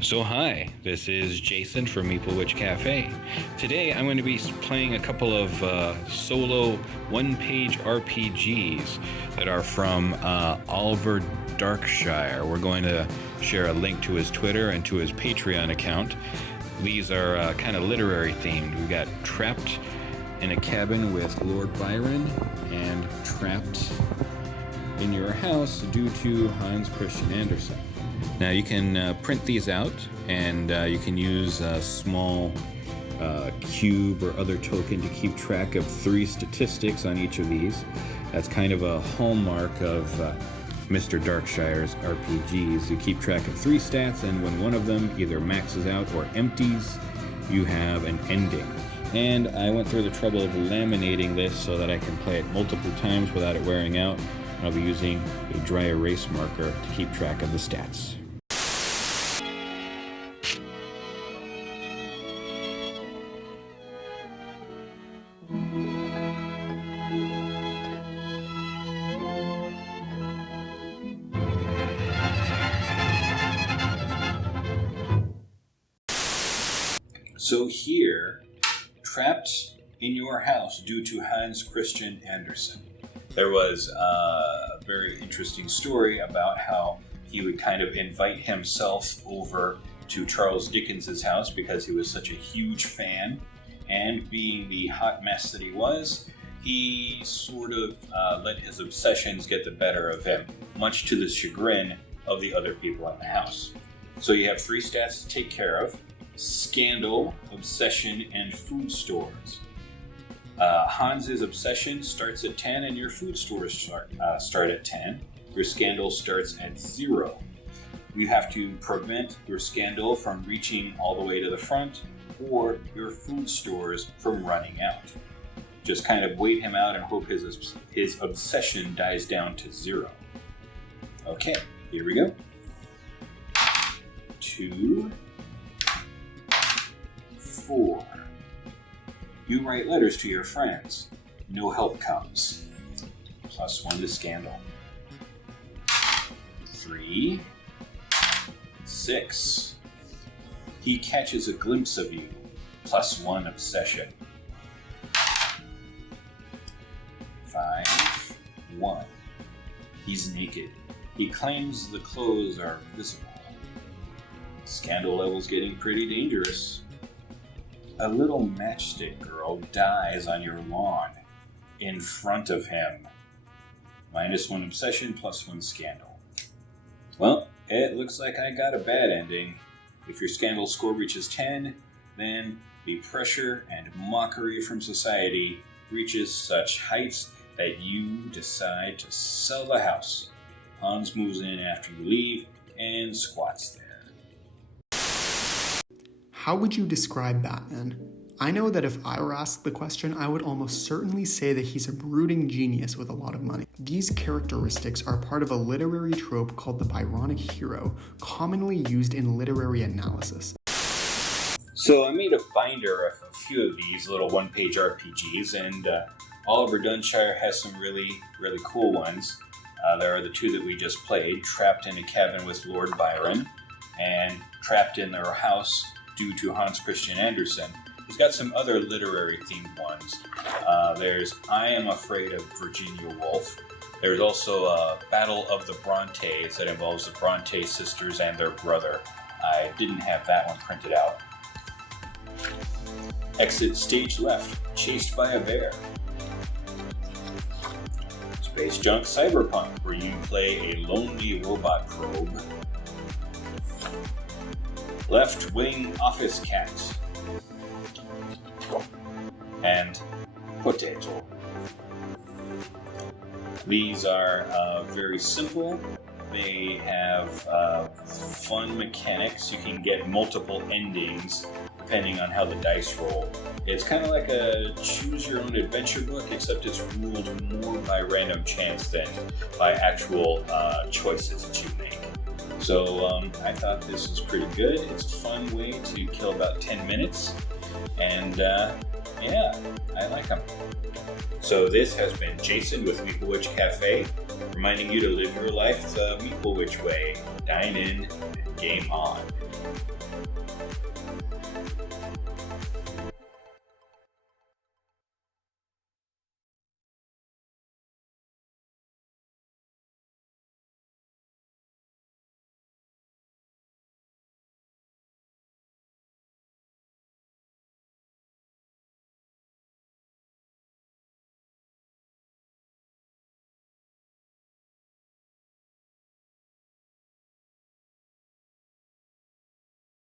So hi, this is Jason from Meeple Witch Cafe. Today I'm going to be playing a couple of solo one-page RPGs that are from Oliver Darkshire. We're going to share a link to his Twitter and to his Patreon account. These are kind of literary themed. We got Trapped in a Cabin with Lord Byron and Trapped in Your House due to Hans Christian Andersen. Now you can print these out, and you can use a small cube or other token to keep track of 3 statistics on each of these. That's kind of a hallmark of Mr. Darkshire's RPGs. You keep track of 3 stats, and when one of them either maxes out or empties, you have an ending. And I went through the trouble of laminating this so that I can play it multiple times without it wearing out. I'll be using a dry erase marker to keep track of the stats. So here, Trapped in Your House due to Hans Christian Andersen. There was a very interesting story about how he would kind of invite himself over to Charles Dickens's house because he was such a huge fan, and being the hot mess that he was, he sort of let his obsessions get the better of him, much to the chagrin of the other people in the house. So you have 3 stats to take care of: scandal, obsession, and food stores. Hans's obsession starts at 10 and your food stores start at 10. Your scandal starts at 0. You have to prevent your scandal from reaching all the way to the front, or your food stores from running out. Just kind of wait him out and hope his obsession dies down to 0. Okay, here we go. 2, 4. You write letters to your friends. No help comes. +1 to scandal. 3, 6. He catches a glimpse of you. +1 obsession. 5, 1. He's naked. He claims the clothes are visible. Scandal level's getting pretty dangerous. A little matchstick girl dies on your lawn in front of him. -1 obsession, +1 scandal. Well, it looks like I got a bad ending. If your scandal score reaches 10, then the pressure and mockery from society reaches such heights that you decide to sell the house. Hans moves in after you leave and squats there. How would you describe Batman? I know that if I were asked the question, I would almost certainly say that he's a brooding genius with a lot of money. These characteristics are part of a literary trope called the Byronic hero, commonly used in literary analysis. So I made a binder of a few of these little one-page RPGs, and Oliver Darkshire has some really, really cool ones. There are the 2 that we just played, Trapped in a Cabin with Lord Byron, and Trapped in Their House due to Hans Christian Andersen. He's got some other literary themed ones. There's I Am Afraid of Virginia Woolf. There's also a Battle of the Brontes that involves the Bronte sisters and their brother. I didn't have that one printed out. Exit Stage Left, Chased by a Bear. Space Junk Cyberpunk, where you play a lonely robot probe. Left Wing Office Cat. And Potato. These are very simple. They have fun mechanics. You can get multiple endings depending on how the dice roll. It's kind of like a choose-your-own-adventure book, except it's ruled more by random chance than by actual choices that you make. So I thought this was pretty good. It's a fun way to kill about 10 minutes. And yeah, I like them. So this has been Jason with Meeple Witch Cafe, reminding you to live your life the Meeple Witch way. Dine in and game on.